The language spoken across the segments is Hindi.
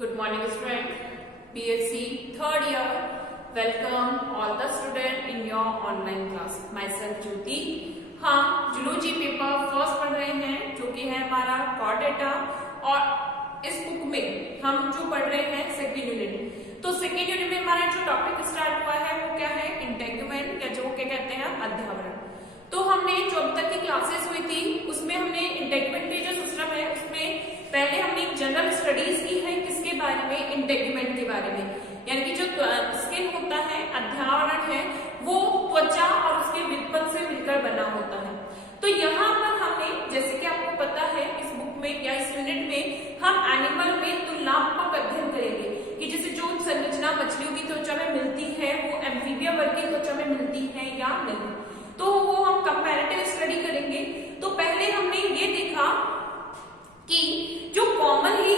Good morning student, BSc third year. Welcome all the student in your online class. Myself Jyoti. हम जूलॉजी पेपर फर्स्ट पढ़ रहे हैं जो कि है हमारा कॉर डेटा और इस बुक में हम जो पढ़ रहे हैं सेकेंड यूनिट। तो सेकेंड यूनिट में हमारा जो टॉपिक स्टार्ट हुआ है वो क्या है, इंटेगुमेंट, या जो क्या कहते हैं अध्यावरण। तो हमने जो अब तक की क्लासेस हुई थी उसमें हमने इंटेगुमेंट के जो सिस्टम है उसमें पहले हमने जनरल स्टडीज की है किसके बारे में, इंटेगुमेंट के बारे में, यानी कि जो स्किन होता है, अध्यावरण है, वो त्वचा और उसके विलपन से मिलकर बना होता है। तो यहाँ पर हमने, जैसे कि आपको पता है, इस बुक में या इस यूनिट में हम एनिमल में तुलनात्मक अध्ययन करेंगे कि जैसे जो संरचना मछलियों की त्वचा में मिलती है वो एम्फीबिया वर्ग की त्वचा में मिलती है या नहीं, तो वो हम कंपैरेटिव स्टडी करेंगे। तो पहले हमने ये देखा कि जो कॉमनली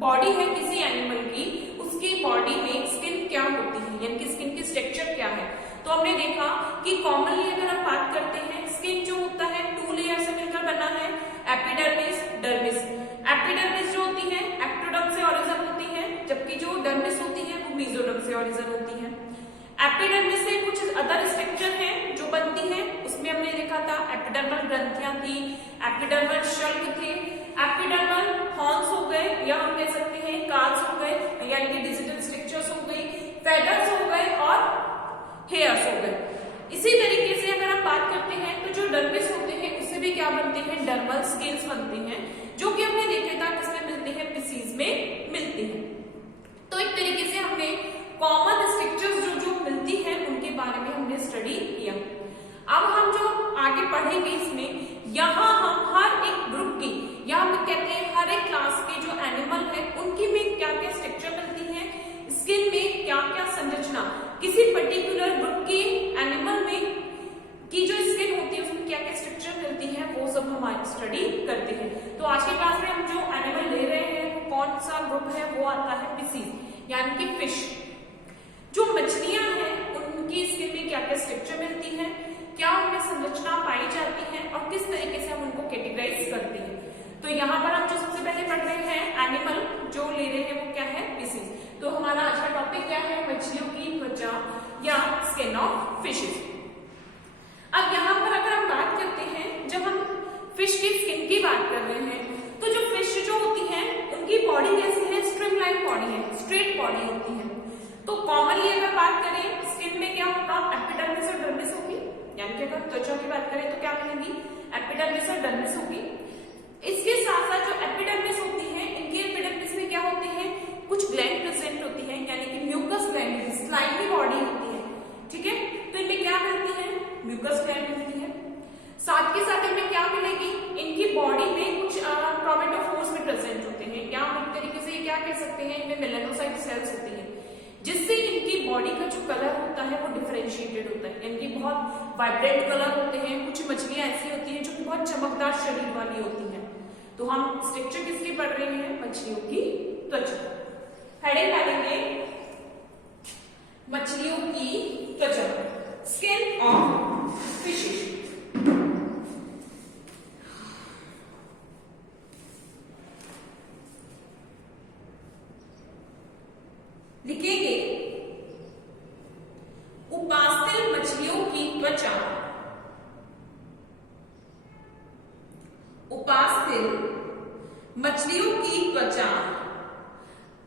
बॉडी है किसी एनिमल की, उसकी बॉडी में स्किन क्या होती है, यानी कि स्किन की स्ट्रक्चर क्या है। तो हमने देखा कि कॉमनली अगर हम बात करते हैं, स्किन जो होता है 2 लेयर से मिलकर बना है, एपिडर्मिस, डर्मिस। एपिडर्मिस जो होती है एक्टोडर्म से ओरिजिन होती है, जबकि जो डर्मिस होती है वो मेसोडर्म से ओरिजिन होती है। एपिडर्मिस से कुछ अदर स्ट्रक्चर है जो बनती है, उसमें हमने देखा था एपिडर्मल ग्रंथियां थी, एपिडर्मल शल्क थे, एपिडर्मल हॉर्न्स हो गए, या हम कह सकते हैं कार्ड्स हो गए, यानी कि डिजिटल स्ट्रक्चर्स हो गई, फेदर्स हो गए और हेयर्स हो गए। इसी तरीके से अगर हम बात करते हैं तो जो डर्मिस होते हैं उससे भी क्या बनते हैं, डर्मल स्केल्स बनते हैं, जो कि हमने देखा था किसमें मिलते हैं, पिसीज में मिलते हैं। तो एक तरीके से हमने कॉमन स्ट्रक्चर्स जो मिलती है उनके बारे में हमने स्टडी किया। अब हम जो आगे पढ़ेंगे इसमें, यहाँ हम हर एक ग्रुप की, या हम कहते हैं हर एक क्लास के जो एनिमल है उनकी में क्या क्या स्ट्रक्चर मिलती है, स्किन में क्या क्या संरचना, किसी पर्टिकुलर ग्रुप के एनिमल में की जो स्किन होती है उसमें क्या क्या स्ट्रक्चर मिलती है, वो सब हम स्टडी करते हैं। तो आज के क्लास में हम जो एनिमल ले रहे हैं वो कौन सा ग्रुप है, वो आता है पिसीज, यानी कि फिश। जो मछलियां हैं उनकी स्किन में क्या क्या स्ट्रक्चर मिलती है, क्या उनमें संरचना पाई जाती है और किस तरीके से हम उनको कैटेगराइज करते हैं। तो यहाँ पर हम जो सबसे पहले पढ़ रहे हैं एनिमल जो ले रहे हैं वो क्या है, फिशेज। तो हमारा आज का टॉपिक क्या है, मछलियों की त्वचा या स्किन ऑफ फिशेज। अब यहाँ पर अगर हम बात करते हैं, जब हम फिश की स्किन की बात कर रहे हैं, तो जो फिश जो होती है उनकी बॉडी कैसी है, स्ट्रीमलाइन बॉडी है, स्ट्रेट बॉडी होती है। तो कॉमनली अगर बात करें स्किन में क्या होगा, एपिडर्मिस और डर्मिस होगी, यानी कि अगर त्वचा की बात करें तो क्या मिलेगी, एपिडर्मिस और डर्मिस होगी। इसके साथ साथ जो एपिडर्मिस होती है, इनकी एपिडर्मिस में क्या होती है, कुछ ग्लैंड प्रेजेंट होती है, यानी कि म्यूकस ग्लैंड, स्लाइमी बॉडी होती है, ठीक है। तो इनमें क्या मिलती है, म्यूकस ग्लैंड मिलती है। साथ के साथ इनमें क्या मिलेगी, इनकी बॉडी में कुछ क्रोमेटोफोर्स में प्रेजेंट होते हैं, या हम एक तरीके से क्या कह सकते हैं, इनमें मेलानोसाइट सेल्स होती है, जिससे इनकी बॉडी का जो कलर होता है वो डिफरेंशिएटेड होता है, यानी कि बहुत वाइब्रेंट कलर होते हैं। कुछ मछलियां ऐसी होती हैं जो कि बहुत चमकदार शरीर वाली होती हैं। तो हम स्ट्रक्चर किसकी पढ़ रहे हैं, मछलियों की त्वचा। हेडिंग डालेंगे मछलियों की त्वचा, स्किन ऑफ फिशेज। लिखेंगे उपास्थिल मछलियों की त्वचा, उपास्थिल मछलियों की त्वचा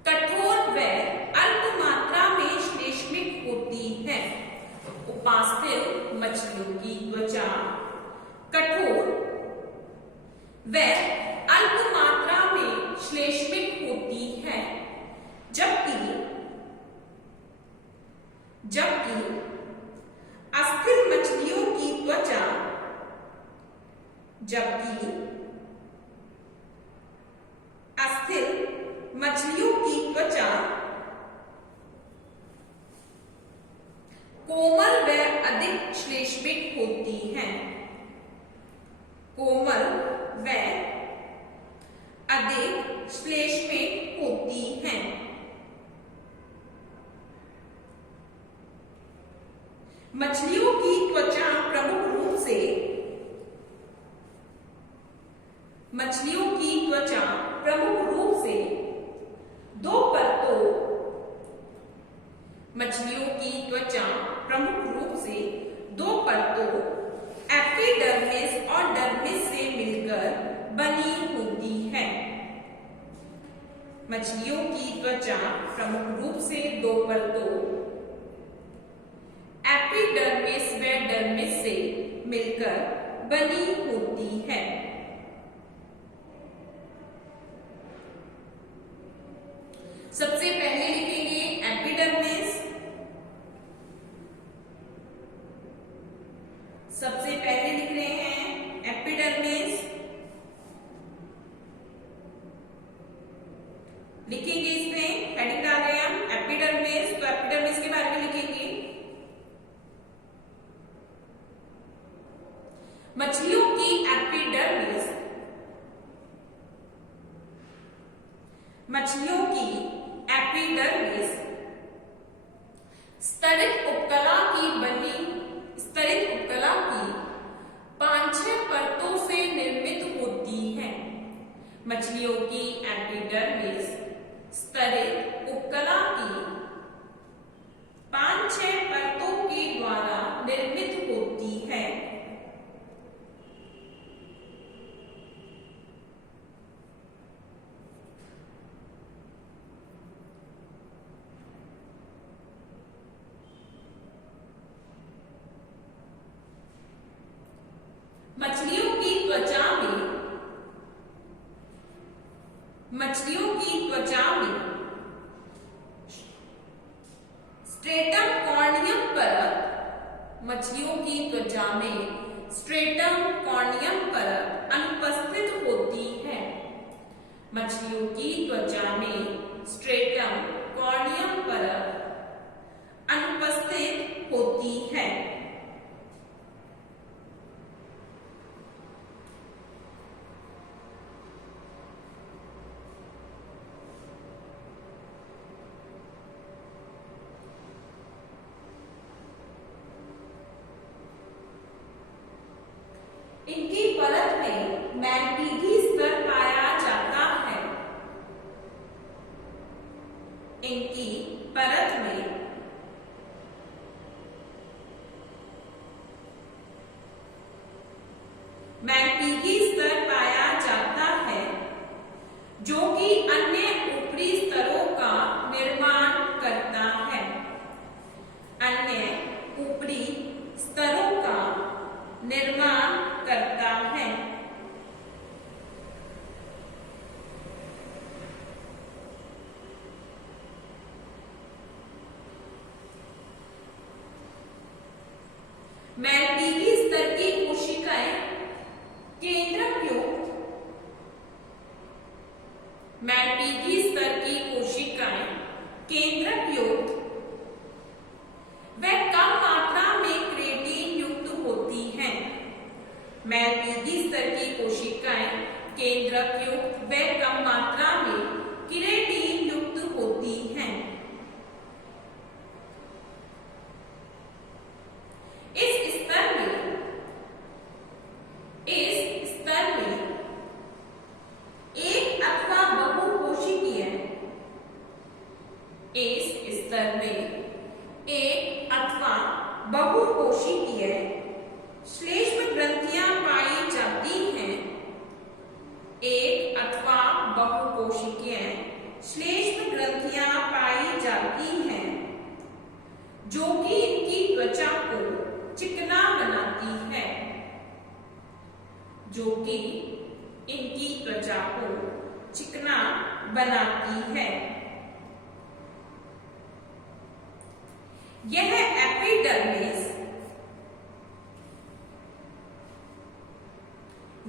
कठोर व अल्प मात्रा में श्लेष्मिक होती है। उपास्थिल मछलियों की त्वचा कठोर व अल्प मात्रा में श्लेष्मिक होती है, जबकि अस्थिर मछलियों की त्वचा, जबकि अस्थिर मछलियों की त्वचा कोमल व अधिक श्लेष्मिक होती है, कोमल व अधिक श्लेष्मिक होती है। मछलियों की त्वचा प्रमुख रूप से मछलियों की त्वचा प्रमुख रूप से मछलियों की त्वचा प्रमुख रूप से दो परतों एपिडर्मिस और डर्मिस से मिलकर बनी होती है। मछलियों की त्वचा प्रमुख रूप से दो परतों एपिडर्मिस व डर्मिस से मिलकर बनी होती है। सबसे पहले लिखेंगे एपिडर्मिस। सबसे पहले लिख रहे हैं एपिडर्मिस। लिखेंगे इसमें हेडिंग डाल रहे हैं हम एपिडर्मिस, तो एपिडर्मिस के बारे में लिखेंगे। मछलियों की एपिडर्मिस, मछलियों की एपिडर्मिस स्तरित उपकला की बनी, स्तरित उपकला की 5-6 परतों से निर्मित होती है। मछलियों की एपिडर्मिस स्तरित उपकला की 5-6 परतों के द्वारा निर्मित होती है। मछलियों की त्वचा में, मछलियों की त्वचा में स्ट्रेटम कॉर्नियम परत, मछलियों की त्वचा में स्ट्रेटम कॉर्नियम परत अनुपस्थित होती है। मछलियों की त्वचा में स्ट्रेटम कॉर्नियम परत अनुपस्थित होती है। इनकी परत में मैंटीडी स्तर पाया जाता है। इनकी परत में मैंटीडी स्तर पाया जाता है, जो कि अन्य ऊपरी स्तरों का निर्माण करता है। अन्य ऊपरी स्तरों का निर्माण करता है। मैंटीडी स्तर की कोशिकाएं केंद्रक युक्त, मैंटीडी स्तर की कोशिकाएं केंद्रक युक्त व कम मात्रा में क्रेटीन युक्त होती हैं। मैंटीडी स्तर की कोशिकाएं केंद्रक युक्त व कम मात्रा में क्रेटीन युक्त होती हैं। इस स्तर में एक अथवा बहुकोशिकीय, इस स्तर में एक अथवा बहुकोशिकीय श्लेष्म ग्रंथियां पाई जाती हैं। एक अथवा बहुकोशिकीय श्लेष्म ग्रंथियां पाई जाती हैं, जो कि इनकी त्वचा को चिकना बनाती है, जो कि इनकी त्वचा को चिकना बनाती है। यह एपिडर्मिस,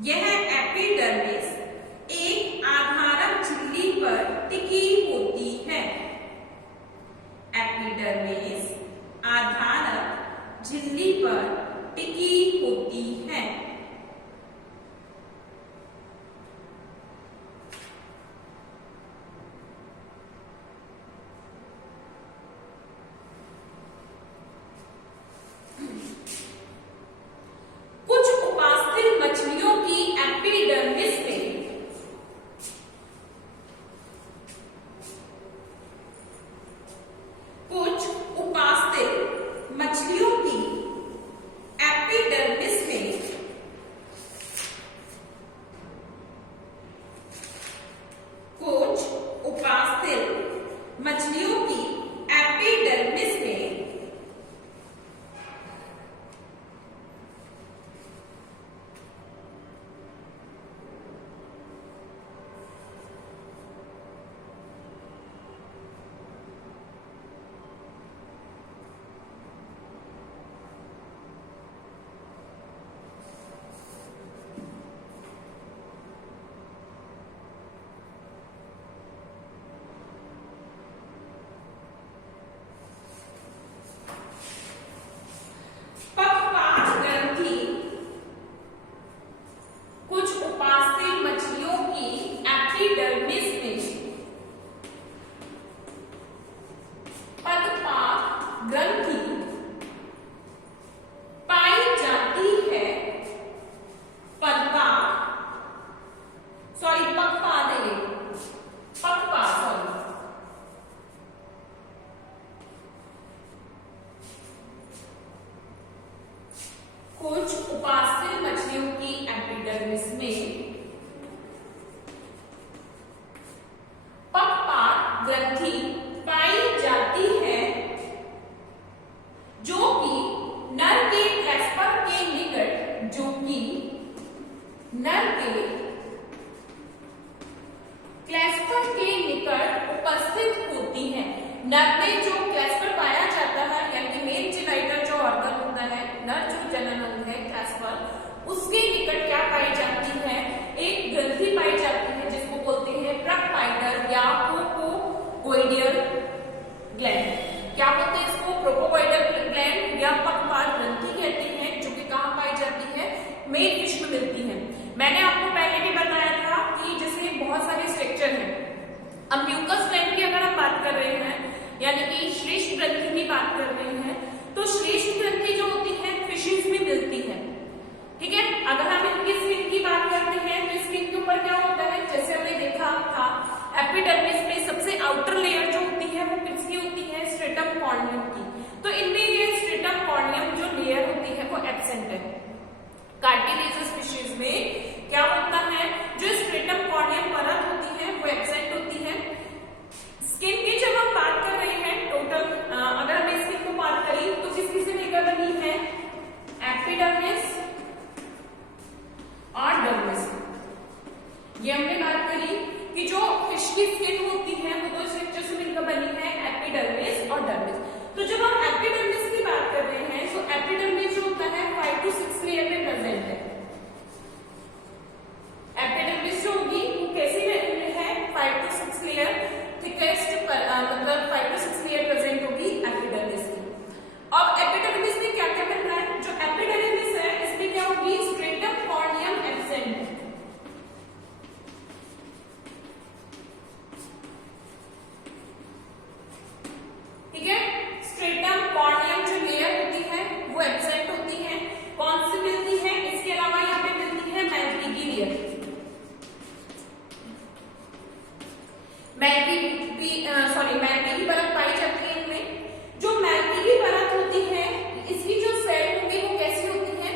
यह एपिडर्मिस एक आधारक झिल्ली पर टिकी होती है। एपिडर्मिस आधारक झिल्ली पर टिकी होती है। कुछ उपास्थि मछलियों की नर के क्लैस्पर के निकट उपस्थित होती है। नर में जो क्लैस्पर पाया जाता है यानी कि मेल जेनाइटल जो ऑर्गन होता है, नर जो जनन अंग है क्लैस्पर, उसके निकट क्या पाई जाती है, एक ग्रंथि पाई जाती है जिसको बोलते हैं प्रोपोइडल या प्रोपोइडियल ग्लैंड। क्या बोलते हैं इसको, प्रोपोइडल ग्लैंड या पक्षपात ग्रंथि कहते हैं, जो कि कहाँ पाई जाती है, मेल फिश में मिलती है। मैंने आपको पहले भी बताया था कि जैसे बहुत सारे स्ट्रक्चर हैं। अब म्यूकस ग्लैंड की अगर हम बात कर रहे हैं यानी कि श्रेष्ठ ग्रंथि की बात कर रहे हैं, तो श्रेष्ठ ग्रंथि जो होती है फिशेज में मिलती है। ठीक है, अगर हम इनकी स्किन की बात करते हैं तो स्किन के ऊपर क्या होता है, जैसे हमने देखा था एपिडर्मिस में सबसे आउटर लेयर जो होती है वो किसकी होती है, स्ट्रेटम कॉर्नियम की। तो इनमें ये स्ट्रेटम कॉर्नियम जो लेयर होती है वो एब्सेंट है। कार्टिलेजस फिशेज में क्या होता है, जो स्ट्रेटम कॉर्नियम परत होती है वो एब्सेंट होती है। स्किन की जब हम बात कर रहे हैं टोटल, अगर हमने स्किन को बात करी तो किसकी से मिलकर बनी है, एपिडर्मिस और डर्मिस। ये हमने बात करी कि जो फिश की स्किन होती है वो दो स्ट्रक्चर से मिलकर बनी है, एपिडर्मिस और डर्मिस। तो जब हम एपिडर्मिस की बात कर रहे हैं तो एपिडर्मिस जो होता है 5 to 6 लेयर में प्रेजेंट है। एपिडर्मिस जो होगी वो कैसी है, 5 to 6 लेयर थिकेस्ट, मतलब 5 to 6 लेयर प्रेजेंट होगी एपिडर्मिस की। अब एपिडर्मिस में क्या क्या मिल रहा है, जो एपिडर्मिस है इसमें क्या होगी, स्ट्रेटम कॉर्नियम एब्सेंट है। ठीक है, स्ट्रेटम कॉर्नियम जो लेयर होती है वो एब्सेंट होती है। कौन सी मिलती है, इसके अलावा यहाँ पे मिलती है मैल्पीगी लेयर। मैल्पीगी परत पाई जाती है इनमें। जो मैल्पीगी परत होती है इसकी जो सेल होगी वो कैसी होती है,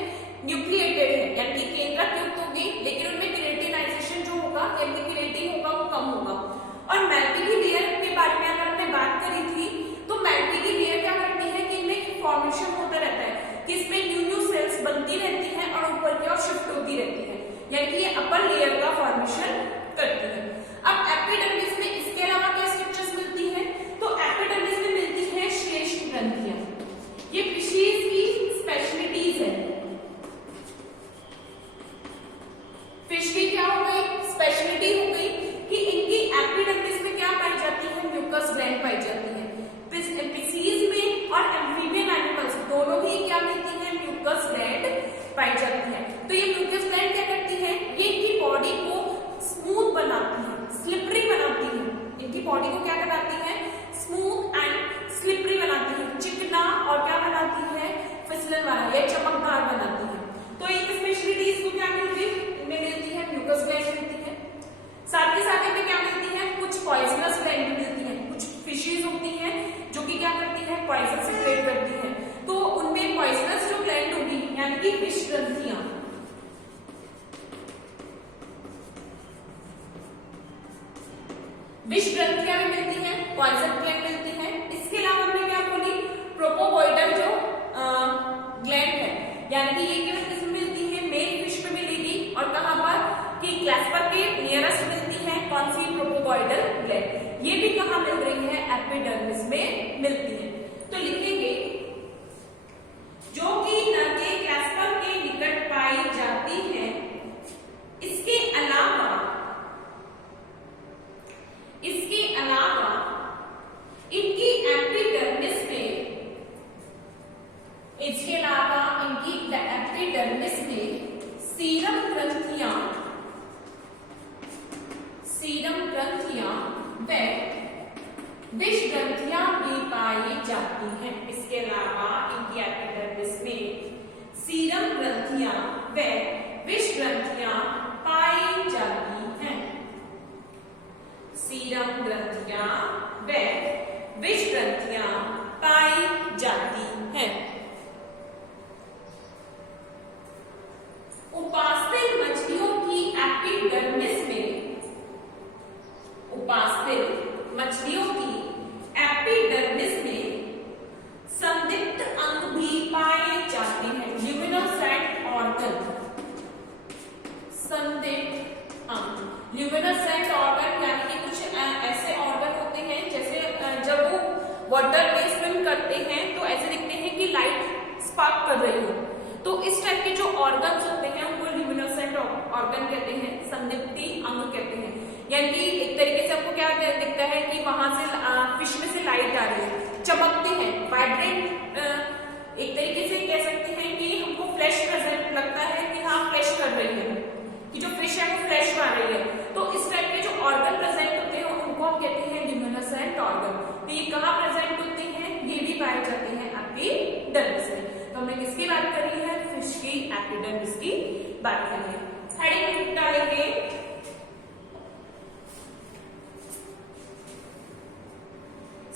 न्यूक्लिएटेड है यानी कि केंद्रक युक्त होगी, लेकिन उनमें केराटिनाइजेशन जो होगा यानी केराटिन होगा वो कम होगा। और मैल्पीगी लेयर के बारे में अगर हमने बात करी थी तो मैल्पीगी लेयर क्या करती है कि इनमें फॉर्मेशन होता रहता है कि इसमें न्यू सेल्स बनती रहती है और ऊपर की ओर शिफ्ट होती रहती है, यानी कि ये अपर लेयर का फॉर्मेशन करती है। अब एपिडर्मिस में इसके अलावा क्या स्ट्रक्चर्स मिलती है, तो एपिडर्मिस में मिलती है श्रेष्ठ ग्रंथियां। ये फिशेज की स्पेशलिटीज है। फिश की क्या हो गई, स्पेशलिटी हो गई कि इनकी एपिडर्मिस में क्या पाई जाती है, म्यूकस ग्लैंड पाई जाती है। फिशेज में और एम्फीबियन एनिमल्स दोनों ही क्या मिलती है, म्यूकस ग्लैंड पाई जाती है। तो ये म्यूकस ग्लैंड क्या करती है, ये इनकी बॉडी को स्मूथ बनाती है, स्लिपरी बनाती है। इनकी बॉडी को क्या बनाती है, स्मूथ एंड स्लिपरी बनाती है, चिकना और क्या बनाती है, फिसलन वाला या चमकदार बनाती है। तो एक स्पेशलिटी इसको क्या मिलती है, इनमें मिलती है म्यूकस ग्लैंड मिलती है। साथ ही साथ इनमें क्या मिलती है, कुछ पॉइजनस ग्लैंड मिलती है। कुछ फिशेज होती हैं जो कि क्या करती है, पॉइजन सेक्रेट करती है, तो उनमें पॉइजनस जो ग्लैंड होगी यानी कि विष ग्रंथियां, विष ग्रंथियां भी मिलती हैं, पॉइजन ग्लैंड मिलती हैं। इसके अलावा हमने क्या बोली, प्रोपोइडल जो ग्लैंड है यानी कि ये केवल किसमें मिलती है, मेल फिश में मिलेगी। और कहां पर, कि क्लैस्पर के नियरेस्ट मिलती है, कौन सी, प्रोपोइडल ग्लैंड। ये भी कहां मिल रही है, एपिडर्मिस में मिलती है। तो लिखेंगे जो कि नर के क्लैस्पर के निकट पाई जाती है। इसके अलावा इनकी एपिडर्मिस में सीरम ग्रंथियां व विष ग्रंथियां संदिग्ध अंग। ल्यूमिनेसेंट ऑर्गन यानी कि कुछ ऐसे ऑर्गन होते हैं जैसे जब वो वाटर में स्विम करते हैं तो ऐसे दिखते हैं कि लाइट स्पार्क कर रही हो, तो इस टाइप के जो ऑर्गन्स होते हैं उनको ल्यूमिनेसेंट ऑर्गन कहते हैं, संदीप्ति अंग कहते हैं। यानी कि एक तरीके से आपको क्या दिखता है कि वहां से फिश में से लाइट आ रही है, चमकते हैं, वाइब्रेट, एक तरीके से कह सकते हैं कि हमको फ्लैश प्रेजेंट लगता है कि हाँ फ्लैश कर रही है, कि जो फिश है वो फ्लैश मार रही है। तो इस टाइप के जो ऑर्गन प्रेजेंट होते हैं उनको हम कहते हैं ल्यूमिनेसेंट ऑर्गन। तो ये कहाँ प्रेजेंट होते हैं? ये भी पाए जाते हैं एपिडर्मिस में। तो हमने किसकी बात करी है? फिश की एपिडर्मिस की बात करी है। हेडिंग डालेंगे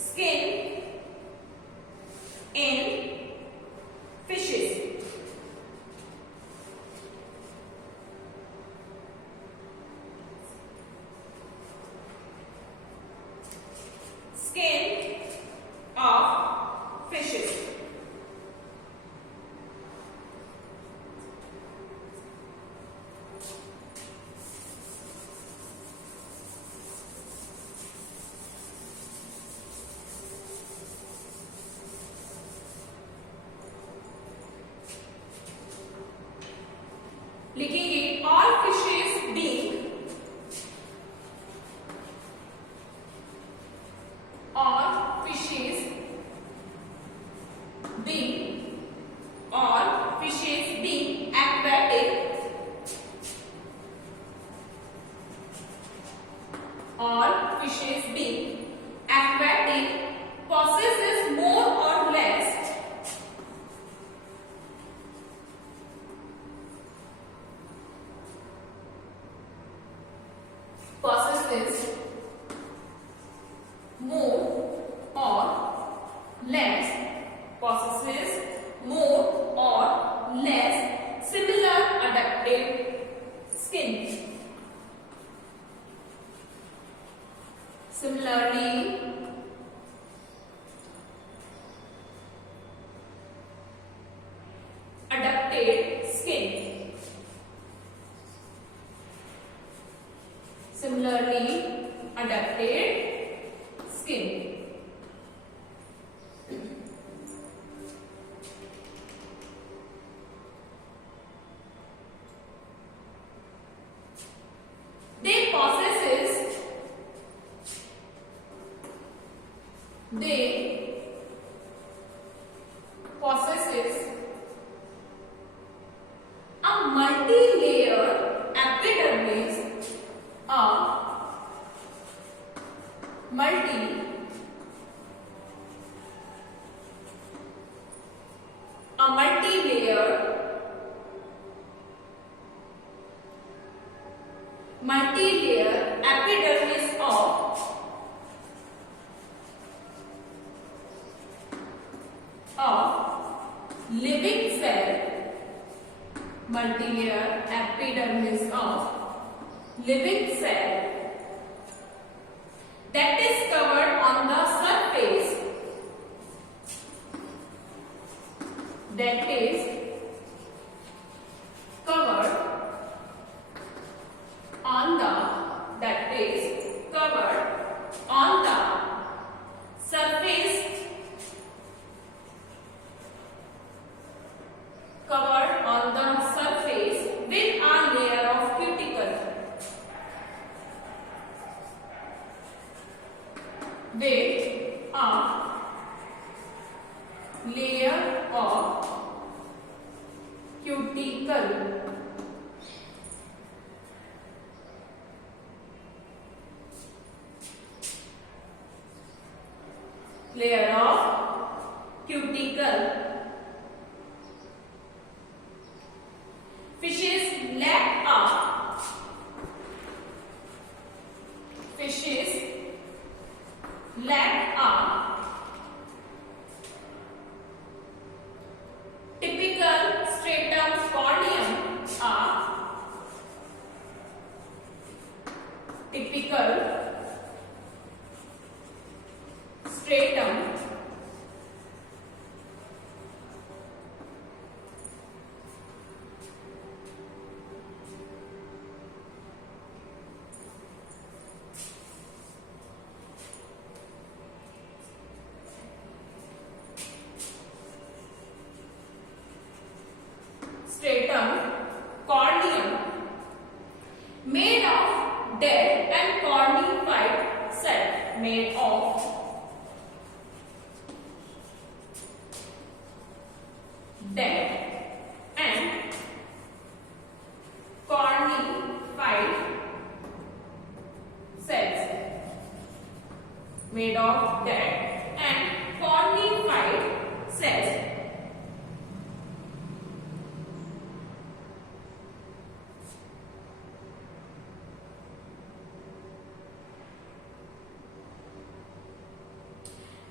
skin in fishes. Skin of fishes. लिखेंगे all fishes being aquatic possesses more or less similar adaptive skin. Similarly, adapted skin. Similarly, adapted skin. They possesses a multi-layer epidermis, a multi-layer epidermis of living cell, multi-layer epidermis of living cell that is covered on the surface, that is covered on the surface, covered on the surface with a layer of cuticle, with a layer of cuticle. Layer of cuticle. Fishes lack a typical stratum corneum, a typical stratum made of dead and cornified cell, made of dead and cornified cells, made of dead and cornified cells.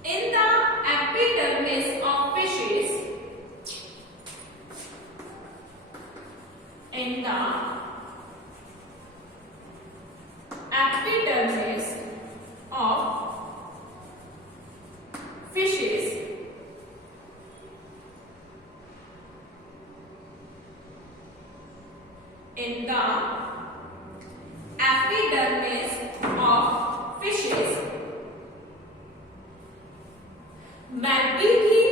In the epidermis of fishes, in the epidermis of fishes, in the epidermis of fishes, malpighium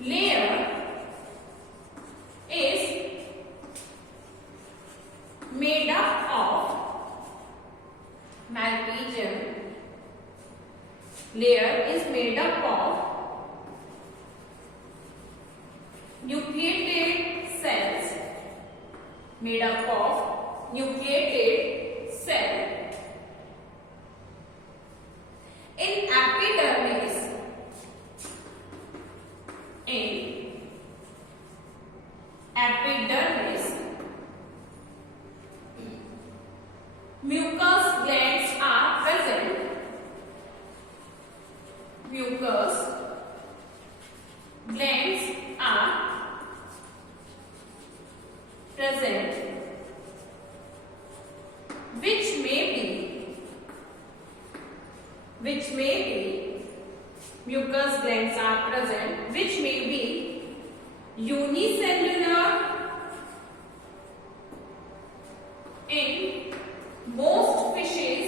layer is made up of malpighium layer is made up of nucleated cells, made up of nucleated cell. In epidermis, mucous glands are present. Mucous glands are present, which may be mucous glands are present, which may be unicellular in most fishes,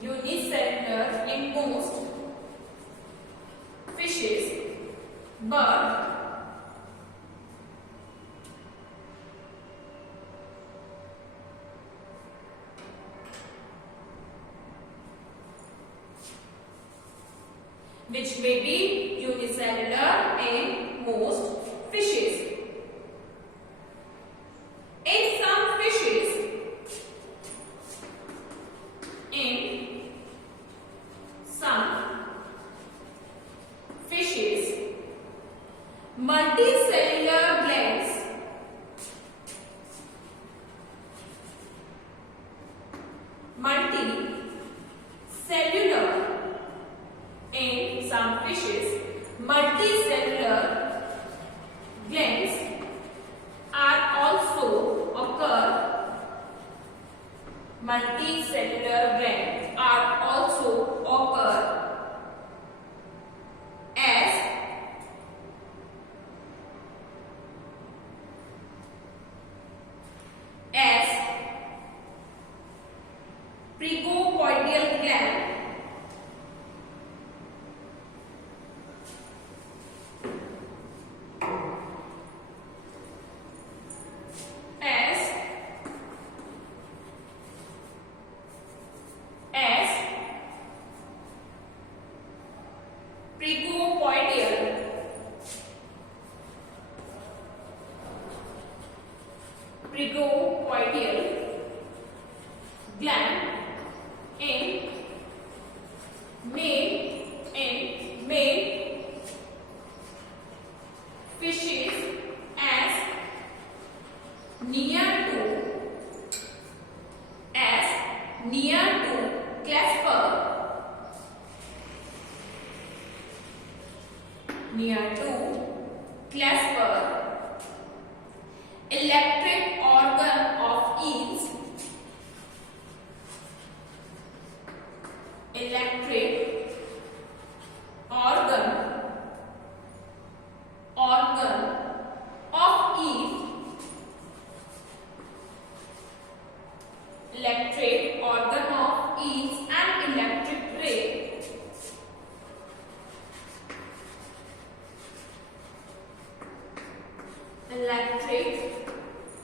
unicellular in most fishes, but which may be unicellular in most fishes. In some fishes, multicellular glands in some fishes, multicellular glands are also occur. Multicellular glands are also occur as pregopoidal gland, pregopoidal gland in male fishes as near to clasper, electric organ of eels, electric organ of eels, electric organ of eels and electric ray electric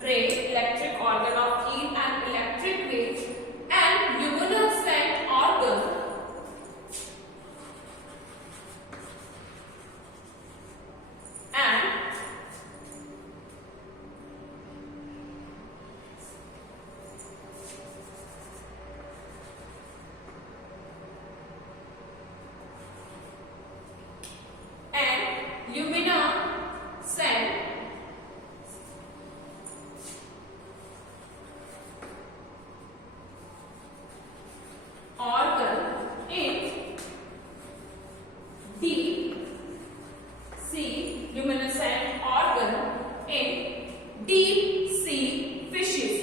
ray, electric organ of heat and electric ray, and luminescent organ and luminescent organ in deep sea, luminescent organ in deep sea fishes,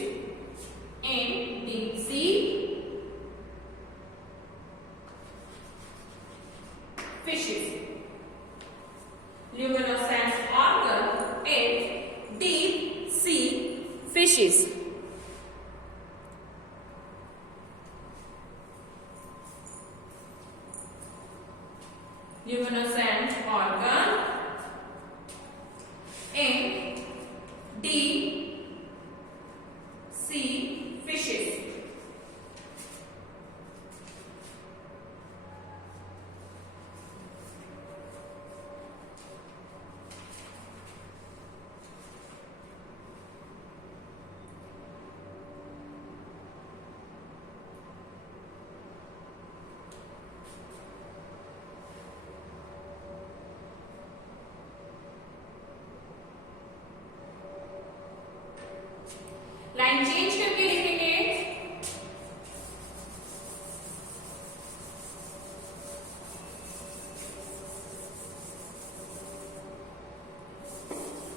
in deep sea fishes, luminescent organ in deep sea fishes. Luminescent organ in deep sea fishes. Line change करके लिखेंगे।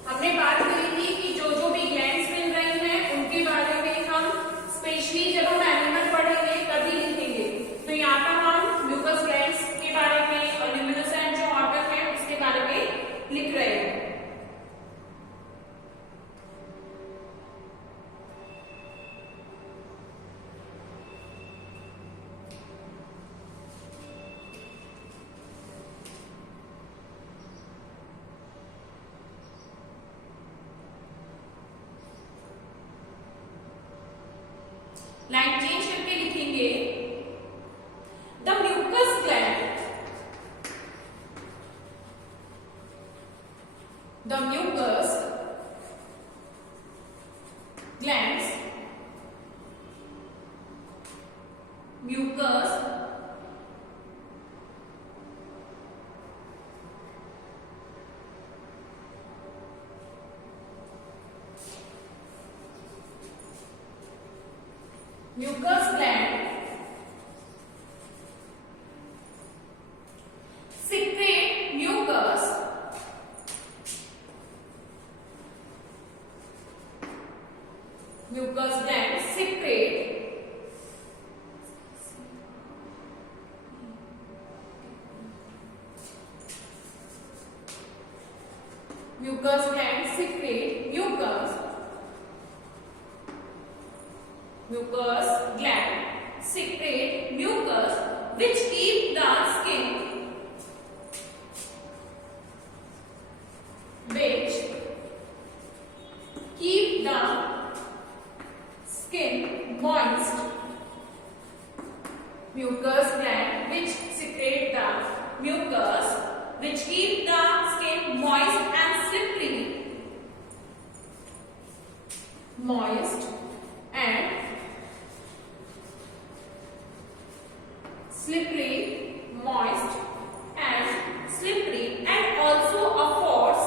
हमने बात करी थी कि जो जो भी ग्लैंड्स मिल रही हैं उनके बारे में हम स्पेशली जब हम एनिमल पढ़ेंगे तभी लिखेंगे। तो यहाँ पर हम म्यूकस ग्लैंड्स के बारे में और ल्यूमिनेसेंट जो ऑर्गन है उसके बारे में लिख रहे हैं। लाइन चेंज करके लिखेंगे the mucus gland, the mucus glands, mucus mucus gland secrete mucus gland secrete mucus gland secrete mucus gland secrete mucus which keep the skin moist. Mucus gland which secrete the mucus which keep the skin moist and slippery. Moist and slippery, moist and slippery, and also affords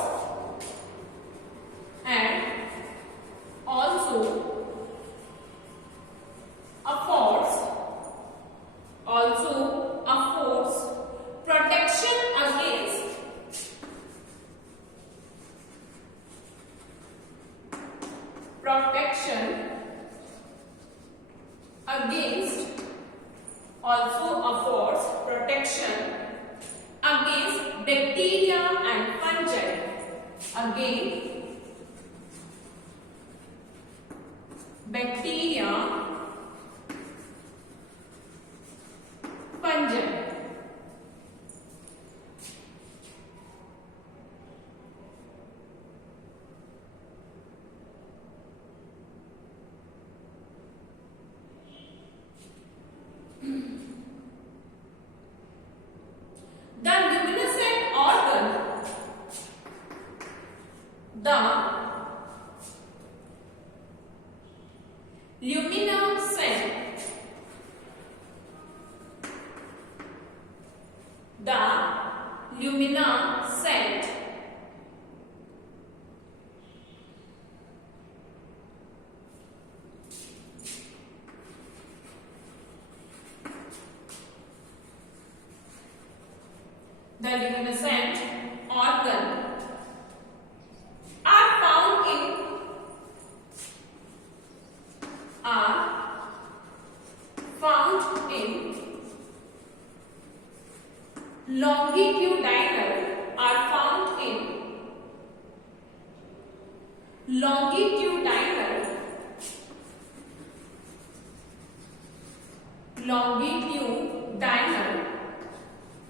protection against bacteria and fungi. Against bacteria, fungi. Luminescent, the luminescent organ are found in longitudinal, are found in longitudinal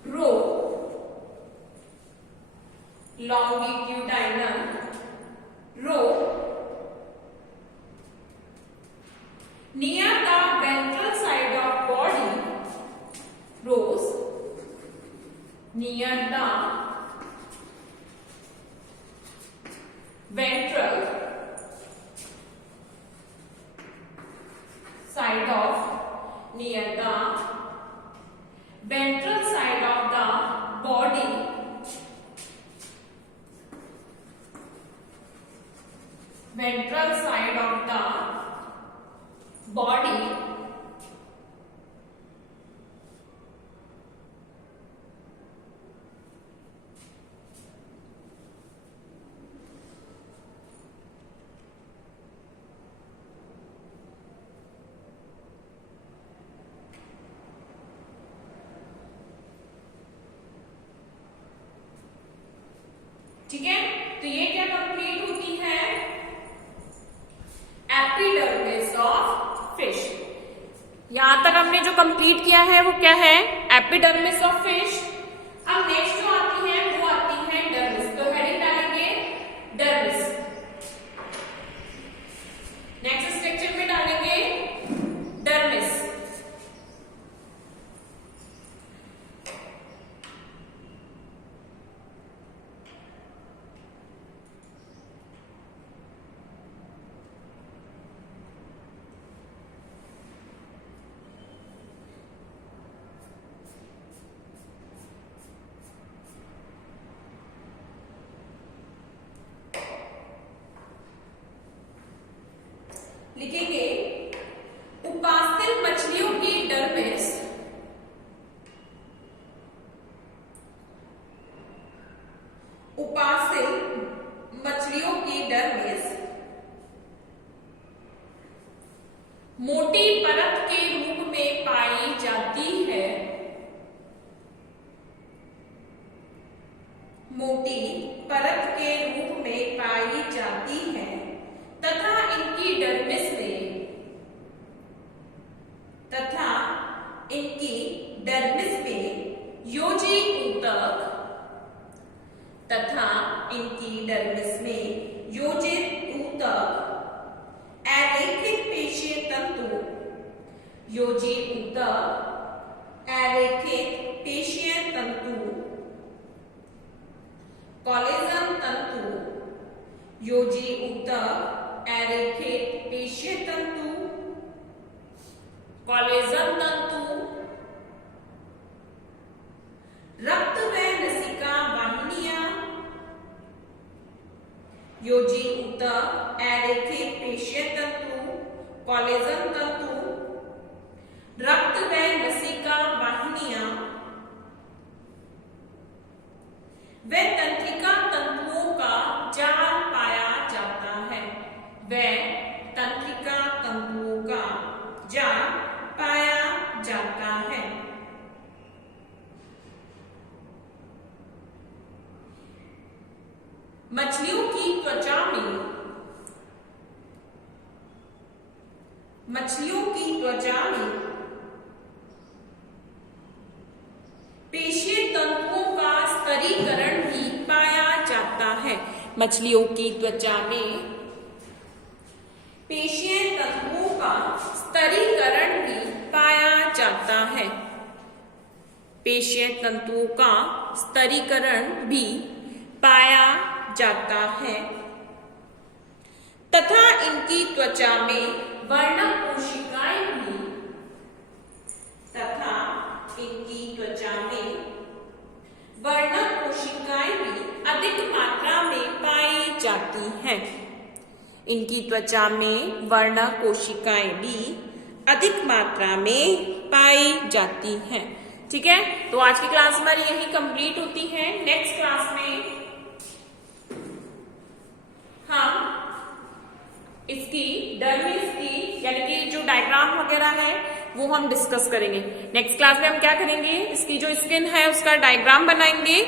row, longitudinal row near the ventral side of body, rows near the ventral side of the body, ventral side of the body ठीक है। तो ये क्या कंप्लीट होती है, एपिडर्मिस ऑफ फिश। यहां तक हमने जो कंप्लीट किया है वो क्या है, एपिडर्मिस ऑफ फिश। अब नेक्स्ट जो आती है वो आती है डर्मिस। तो हेडिंग डालेंगे डर्मिस, नेक्स्ट स्ट्रक्चर में डालेंगे डर्मिस। लिखेंगे उपास्थिल मछलियों की डर्मिस, उपास्थिल मछलियों की डर्मिस मोटी परत के रूप में पाई जाती है, मोटी परत के रूप में पाई जाती है तथा इनकी डर्मिस में योजी ऊतक तथा इनकी डर्मिस में योजित ऊतक, अरेखित पेशीय तंतु, योजी ऊतक, अरेखित पेशीय तंतु, कोलेजन तंतु, योजी ऊतक, अरेखित पेशीय तंतु, कोलेजन तंतु, रक्त व नसिका वाहिनियां, योजी ऊतक, अरेखित पेशीय तंतु, कोलेजन तंतु, रक्त व नसिका वाहिनियां व तंत्रिका तंतुओं का जाल पाया जाता है, व तंत्रिका तंतुओं का जाल पाया जाता है। मछलियों की त्वचा में, मछलियों की त्वचा में पेशीय तंतुओं का स्तरीकरण भी पाया जाता है। मछलियों की त्वचा में पेशीय तंतुओं का स्तरीकरण भी पाया जाता है, पेशीय तंतुओं का स्तरीकरण भी पाया जाता है तथा इनकी त्वचा में वर्णक कोशिकाएं भी, तथा इनकी त्वचा में वर्णक कोशिकाएं जाती हैं। इनकी त्वचा में वर्ण कोशिकाएं भी अधिक मात्रा में पाई जाती हैं। ठीक है, तो आज की क्लास हमारी यही कंप्लीट होती है। नेक्स्ट क्लास में हम इसकी डर्मिस की यानी कि जो डायग्राम वगैरह है वो हम डिस्कस करेंगे। नेक्स्ट क्लास में हम क्या करेंगे, इसकी जो स्किन है उसका डायग्राम बनाएंगे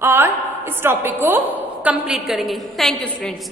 और इस टॉपिक को कंप्लीट करेंगे। Thank you students.